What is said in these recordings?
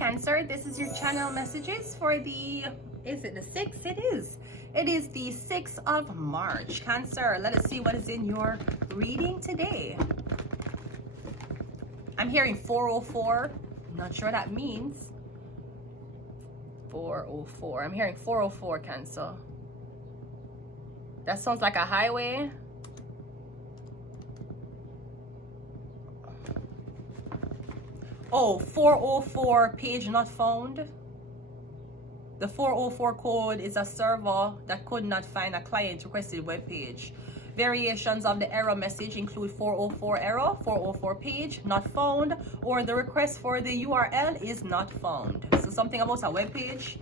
Cancer, this is your channel messages for the, is it the 6th? It is. It is the 6th of March. Cancer, let us see what is in your reading today. I'm hearing 404. I'm not sure what that means. 404. I'm hearing 404, Cancer. That sounds like a highway. Oh, 404 page not found. The 404 code is a server that could not find a client requested web page. Variations of the error message include 404 error, 404 page not found, or the request for the URL is not found. So something about a web page.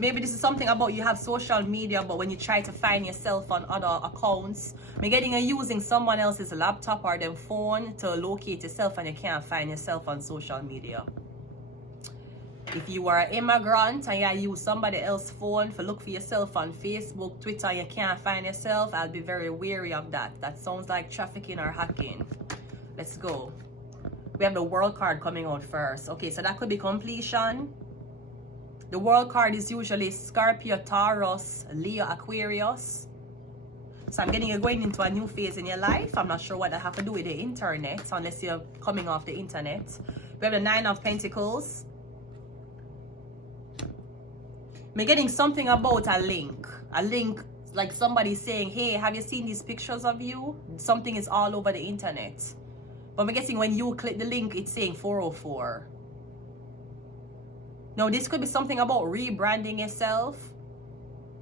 Maybe this is something about you have social media, but when you try to find yourself on other accounts, you're getting using someone else's laptop or their phone to locate yourself and you can't find yourself on social media. If you are an immigrant and you use somebody else's phone to look for yourself on Facebook, Twitter, you can't find yourself, I'll be very wary of that. That sounds like trafficking or hacking. Let's go. We have the World card coming out first. Okay, so that could be completion. The World card is usually Scorpio, Taurus, Leo, Aquarius. So I'm getting you going into a new phase in your life. I'm not sure what that have to do with the internet, unless you're coming off the internet. We have the 9 of Pentacles. I'm getting something about a link. A link like somebody saying, hey, have you seen these pictures of you? Something is all over the internet. But I'm guessing when you click the link, it's saying 404. Now, this could be something about rebranding yourself.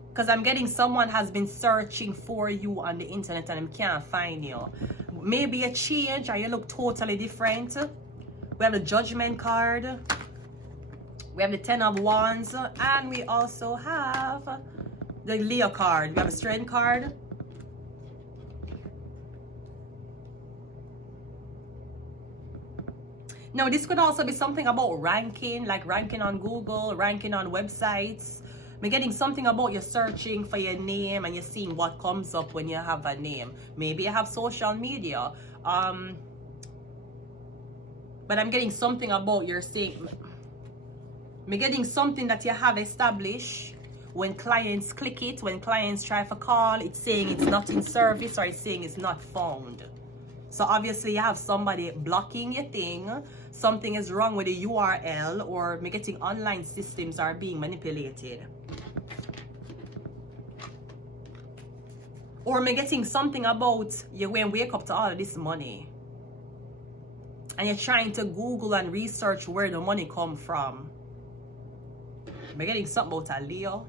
Because I'm getting someone has been searching for you on the internet and can't find you. Maybe a change or you look totally different. We have the Judgment card. We have the 10 of Wands. And we also have the Leo card. We have a Strength card. Now, this could also be something about ranking, like ranking on Google, ranking on websites. I'm getting something about you searching for your name and you're seeing what comes up when you have a name. Maybe you have social media. But I'm getting something about your saying. I'm getting something that you have established. When clients click it, when clients try for call, it's saying it's not in service or it's saying it's not found. So obviously you have somebody blocking your thing. Something is wrong with the URL, or me getting online systems are being manipulated. Or me getting something about you when wake up to all of this money. And you're trying to Google and research where the money come from. Me getting something about a Leo.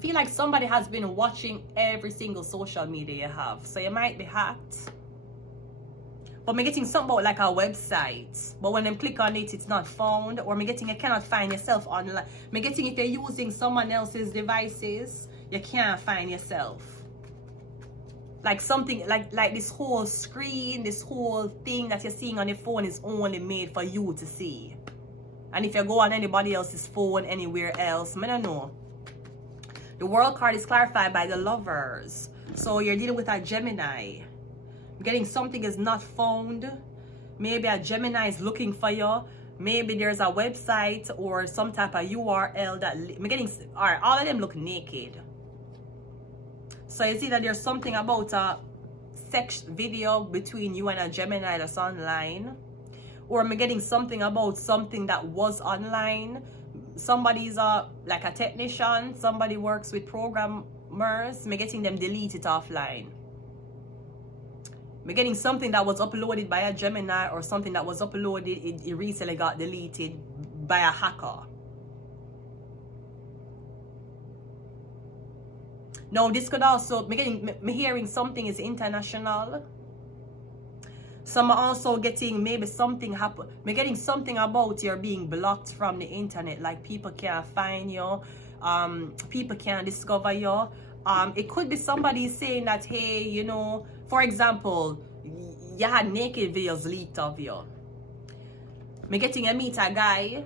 Feel like somebody has been watching every single social media you have, so you might be hacked. But I'm getting something about like a website, but when I click on it, it's not found. Or I'm getting you cannot find yourself online. I'm getting if you're using someone else's devices, you can't find yourself. Like something like this whole screen, this whole thing that you're seeing on your phone is only made for you to see. And if you go on anybody else's phone anywhere else, I don't know. The World card is clarified by the Lovers. So you're dealing with a Gemini. Getting something is not found. Maybe a Gemini is looking for you. Maybe there's a website or some type of URL that I'm getting. Alright, all of them look naked. So you see that there's something about a sex video between you and a Gemini that's online. Or I'm getting something about something that was online. Somebody's like a technician, somebody works with programmers, me getting them delete it offline. Me getting something that was uploaded by a Gemini or something that was uploaded, it recently got deleted by a hacker. Now this could also, me hearing something is international. Some are also getting maybe something happen. We're getting something about you're being blocked from the internet. Like people can't find you. People can't discover you. It could be somebody saying that, hey, you know, for example, you had naked videos leaked of you. Me getting a meet a guy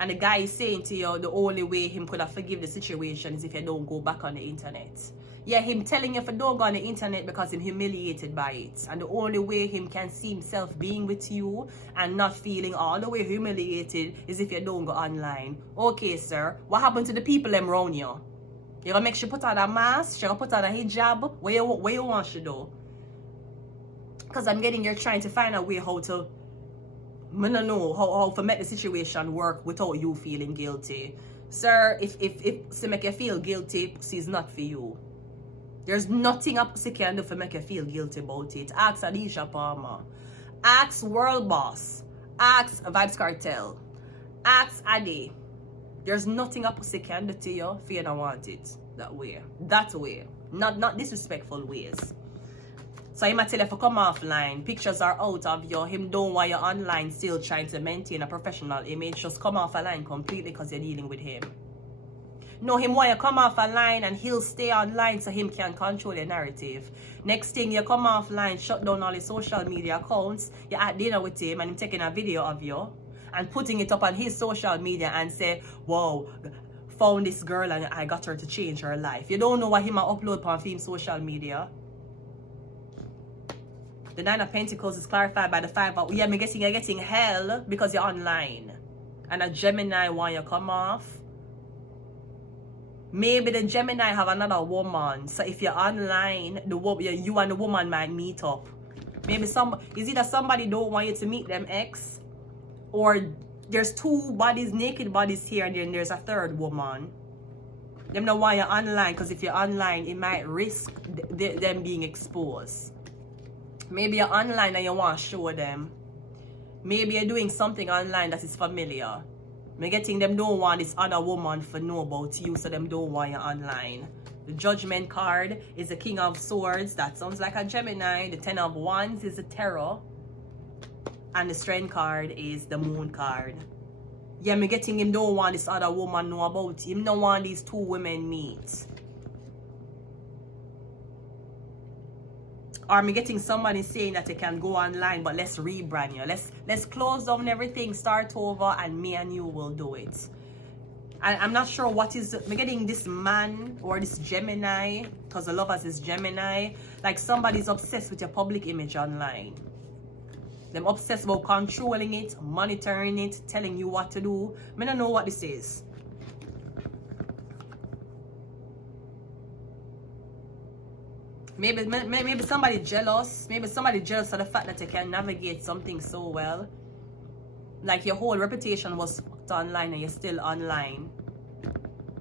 And the guy is saying to you the only way him could have forgive the situation is if you don't go back on the internet. Yeah, him telling you if you don't go on the internet because he's humiliated by it. And the only way him can see himself being with you and not feeling all the way humiliated is if you don't go online. Okay, sir. What happened to the people them around you? You gonna make sure put on a mask? You gonna put on a hijab? Where you want to do? Because I'm getting you're trying to find a way how to... I don't know how to make the situation work without you feeling guilty. Sir, if to make you feel guilty, pussy is not for you. There's nothing a pussy can do to make you feel guilty about it. Ask Alicia Palmer. Ask World Boss. Ask Vibes Cartel. Ask Adi. There's nothing a pussy can do to you if you don't want it that way. That way. Not disrespectful ways. So he might tell you to come offline. Pictures are out of you. Him don't want you online still trying to maintain a professional image. Just come off a line completely because you're dealing with him. No, him want you come off a line and he'll stay online so him can control the narrative. Next thing you come offline, shut down all his social media accounts. You're at dinner with him and him taking a video of you and putting it up on his social media and say, wow, found this girl and I got her to change her life. You don't know what him upload on his social media. The 9 of Pentacles is clarified by the 5 of... Yeah, you're getting hell because you're online. And a Gemini want you come off. Maybe the Gemini have another woman. So if you're online, you and the woman might meet up. Maybe is either somebody don't want you to meet them ex, or there's 2 bodies, naked bodies here, and then there's a 3rd woman. Them don't want you online because if you're online, it might risk them being exposed. Maybe you're online and you want to show them. Maybe you're doing something online that is familiar. I'm getting them don't want this other woman to know about you, so them don't want you online. The Judgment card is the King of Swords. That sounds like a Gemini. The 10 of Wands is the Terror. And the Strength card is the Moon card. Yeah, I'm getting him don't want this other woman know about him. Don't want these 2 women meet. Or I'm getting somebody saying that you can go online, but let's rebrand you. Let's close down everything, start over, and me and you will do it. I'm not sure what is... I'm getting this man or this Gemini, because the Lovers is Gemini. Like somebody's obsessed with your public image online. Them obsessed about controlling it, monitoring it, telling you what to do. I don't know what this is. Maybe somebody jealous. Maybe somebody jealous of the fact that you can navigate something so well. Like your whole reputation was fucked online and you're still online.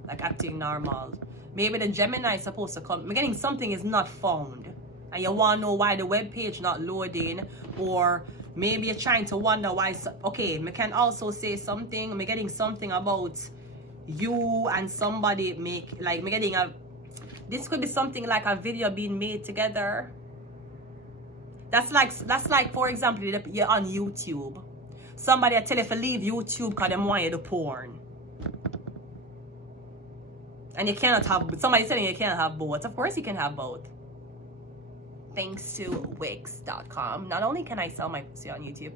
Like acting normal. Maybe the Gemini is supposed to come. I'm getting something is not found. And you want to know why the web page not loading. Or maybe you're trying to wonder why. Okay, I can also say something. I'm getting something about you and somebody make... Like, I'm getting a... This could be something like a video being made together. That's like for example, you're on YouTube. Somebody tell you to leave YouTube because they want you to porn. And you cannot have... Somebody telling you can't have both. Of course you can have both. Thanks to Wix.com. Not only can I sell my pussy on YouTube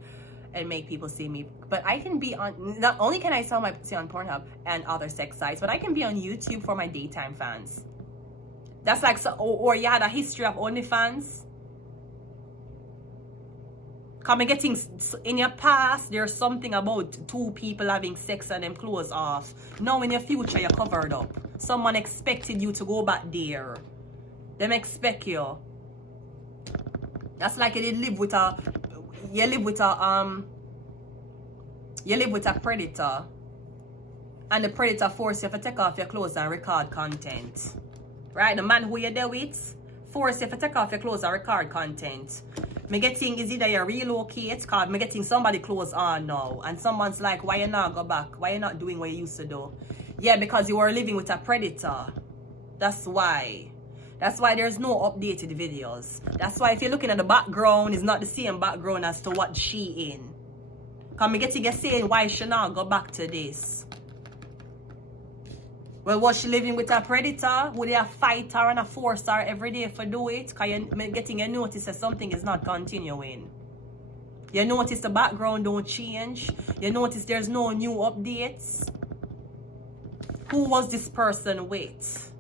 and make people see me, but I can be on... Not only can I sell my pussy on Pornhub and other sex sites, but I can be on YouTube for my daytime fans. That's like, or you had a history of OnlyFans. Come and getting in your past, there's something about 2 people having sex and them clothes off. Now in your future, you're covered up. Someone expected you to go back there. Them expect you. That's like you live with a predator, and the predator force you to take off your clothes and record content. Right, the man who you're there with force you to take off your clothes and record content. Me getting is either you relocate, cause me getting somebody clothes on now, and someone's like, why you not go back? Why you not doing what you used to do? Yeah, because you were living with a predator. That's why. That's why there's no updated videos. That's why if you're looking at the background, it's not the same background as to what she in. Cause me getting you saying why she not go back to this. Well, was she living with a predator? Would you fight her and force her every day for do it? Because you're getting a notice that something is not continuing. You notice the background don't change. You notice there's no new updates. Who was this person with?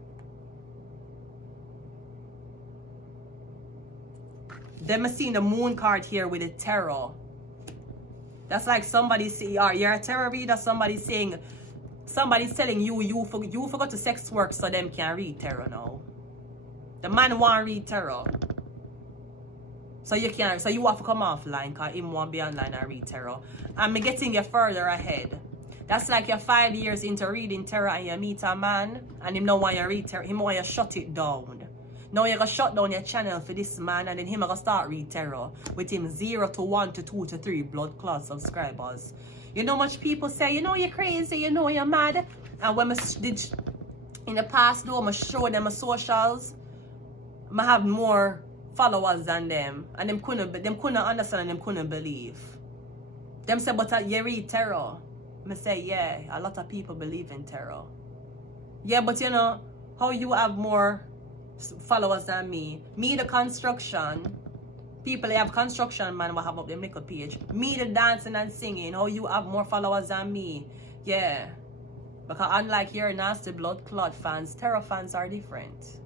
Then I seen the moon card here with the tarot. That's like somebody say, oh, you're a tarot reader. Somebody's telling you forgot to sex work so them can read tarot now. The man want to read tarot. So you have to come offline because him won't be online and read tarot. And me getting you further ahead. That's like you're 5 years into reading tarot and you meet a man and him don't want you to read tarot. Him want you to shut it down. Now you're going to shut down your channel for this man and then him going to start read tarot with him 0 to 1 to 2 to 3 blood clot subscribers. You know much people say, you know you're crazy, you know you're mad. And when I did in the past though, I show them my socials, I have more followers than them. And them couldn't understand and them couldn't believe. Them say, but you read tarot. I say, yeah, a lot of people believe in tarot. Yeah, but you know, how you have more followers than me? Me, the construction, people they have construction man will have up their makeup page. Me, the dancing and singing, how you have more followers than me? Yeah, because unlike your nasty blood clot fans, tarot fans are different.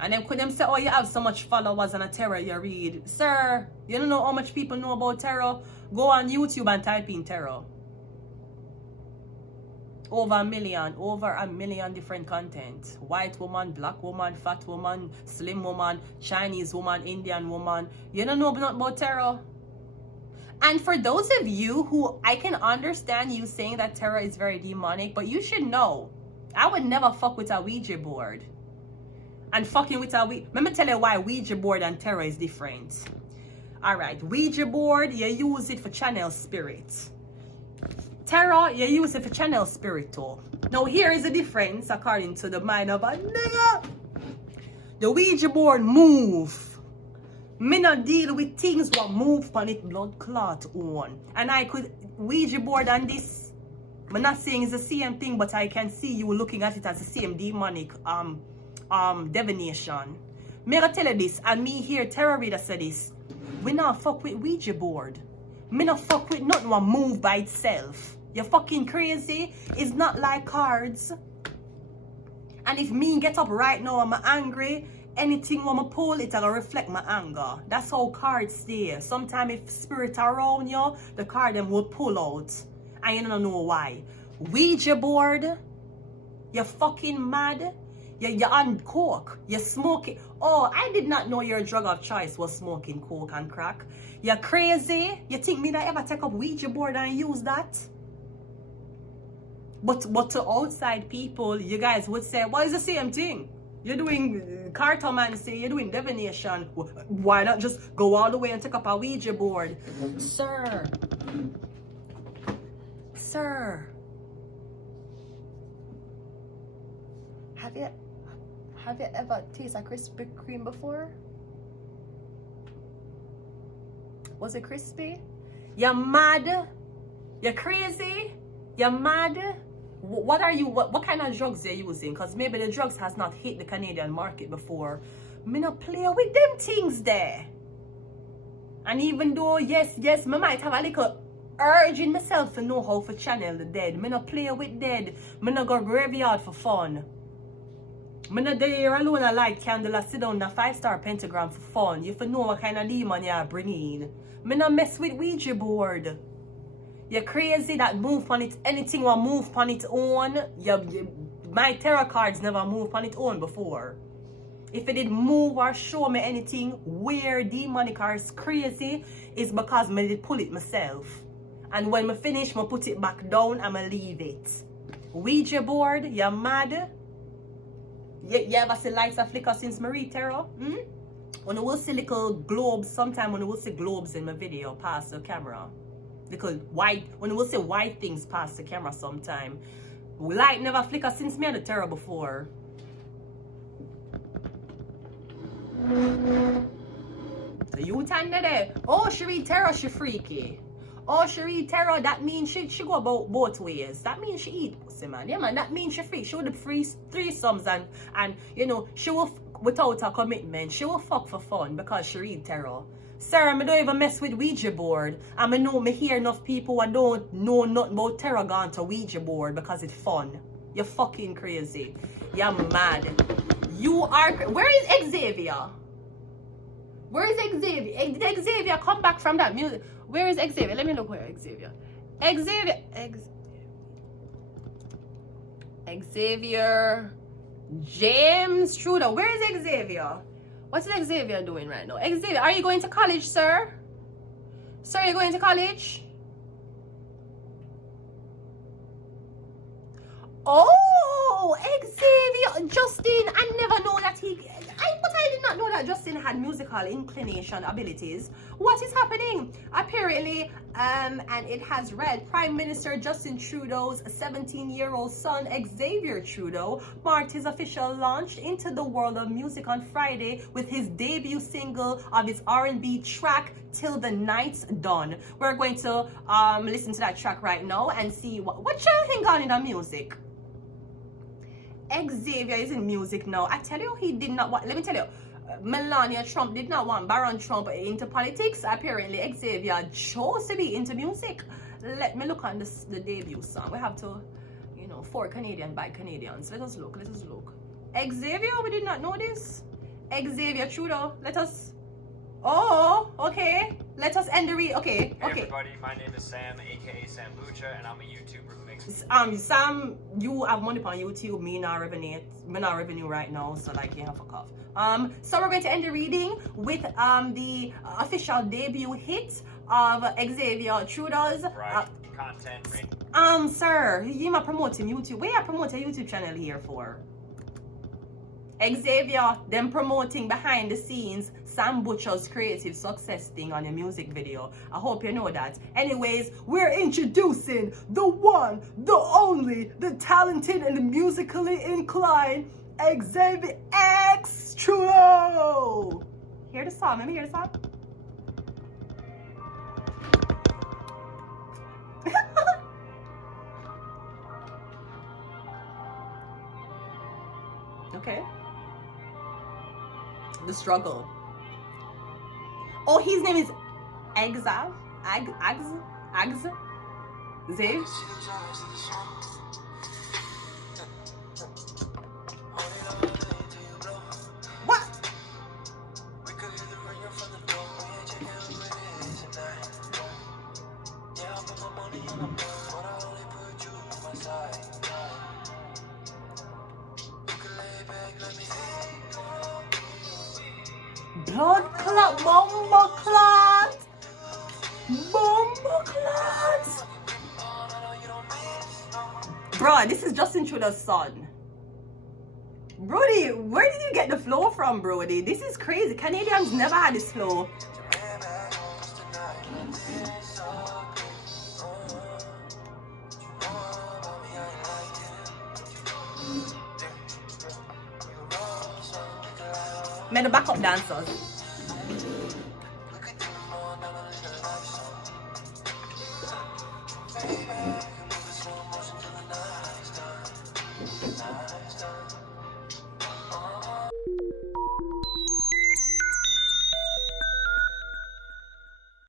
And then could them say, oh, you have so much followers and a tarot you read. Sir, you don't know how much people know about tarot? Go on YouTube and type in tarot. Over a million different content. White woman, black woman, fat woman, slim woman, Chinese woman, Indian woman. You don't know nothing about tarot? And for those of you who, I can understand you saying that tarot is very demonic, but you should know, I would never fuck with a Ouija board. And fucking with a Ouija, let me tell you why Ouija board and tarot is different. Alright, Ouija board, you use it for channel spirit. Tarot, you use it for channel spirit too. Now here is the difference according to the mind of a nigga. The Ouija board move. Me not deal with things what move on it blood clot on. And I could Ouija board on this. I'm not saying it's the same thing, but I can see you looking at it as the same demonic divination. Me gonna tell you this, and me here tarot reader say this. We not fuck with Ouija board. Me not fuck with nothing what move by itself. You're fucking crazy. It's not like cards. And if me get up right now I'm angry, anything when I pull it will reflect my anger. That's how cards stay. Sometimes if spirit around you, the card them will pull out. And you don't know why. Ouija board, you're fucking mad. You're on coke. You're smoking. Oh, I did not know your drug of choice was smoking coke and crack. You're crazy. You think me that ever take up Ouija board and use that? But to outside people, you guys would say, well, it's the same thing. You're doing cartomancy, you're doing divination. Why not just go all the way and take up a Ouija board? Sir. Have you ever tasted a Krispy Kreme before? Was it crispy? You're mad? You're crazy? You're mad? What kind of drugs are you using? Because maybe the drugs has not hit the Canadian market before. Me not play with them things there. And even though, yes, me might have a little urge in myself to know how to channel the dead. Me not play with dead. Me not go graveyard for fun. Me not there alone a light candle and sit down in a 5-star pentagram for fun. You know what kind of demon you are bringing. Me not mess with Ouija board. You're crazy that move on it. Anything will move on its own. My tarot cards never moved on its own before. If it did move or show me anything weird, demonic or crazy, it's because I did pull it myself. And when I finish, I put it back down and I leave it. Ouija board, you're mad? You ever see lights that flicker since I read tarot? When you will see little globes, sometimes when you will see globes in my video past the camera. Because white, when you will see white things past the camera sometime. Light never flicker since me had the tarot before. So you tender there. Oh, she read tarot, she freaky. Oh, she read tarot, that means she go about both ways. That means she eat pussy, man. Yeah, man, that means she freak. She would free threesomes and you know, she will without a commitment. She will fuck for fun because she read tarot. Sir, I don't even mess with Ouija board. And I know me hear enough people who don't know nothing about tarot gone to Ouija board because it's fun. You're fucking crazy. You're mad. You are... Where is Xavier? Where is Xavier? Did Xavier come back from that music? Where is Xavier? Let me look where Xavier. Xavier James Trudeau. Where is Xavier? What is Xavier doing right now? Xavier, are you going to college, sir? Sir, are you going to college? Oh, Xavier, Justin, I never know that but I did not know that Justin had musical inclination abilities. What is happening? Apparently, and it has read, Prime Minister Justin Trudeau's 17-year-old son, Xavier Trudeau, marked his official launch into the world of music on Friday with his debut single of his R&B track, Till the Night's Done. We're going to listen to that track right now and see what y'all think on in the music. Xavier is in music now. I tell you, he did not want, let me tell you, Melania Trump did not want Baron Trump into politics. Apparently, Xavier chose to be into music. Let me look on the debut song. We have to, you know, for Canadian by Canadians. Let us look. Xavier, we did not know this. Xavier Trudeau, let us... Oh, okay. Let us end the read. Okay. Hey everybody, my name is Sam, aka Sam Bucha, and I'm a YouTuber who makes... Sam, you have money on YouTube. Me not revenue right now, so like you have fuck off. So we're going to end the reading with the official debut hit of Xavier Trudeau's content. Sir, you might promote him YouTube. Where you promote a YouTube channel here for? Xavier, them promoting behind the scenes Sam Butcher's creative success thing on your music video. I hope you know that. Anyways, we're introducing the one, the only, the talented and the musically inclined Xavier X Trudeau. Hear the song? Let me hear the song. Okay. The struggle. Oh, his name is Agza. Zav. What? Blood clot, bomba clot, bomba clot. Bro, this is Justin Trudeau's son. Brody, where did you get the flow from, Brody? This is crazy. Canadians never had this flow. Man, the backup dancers.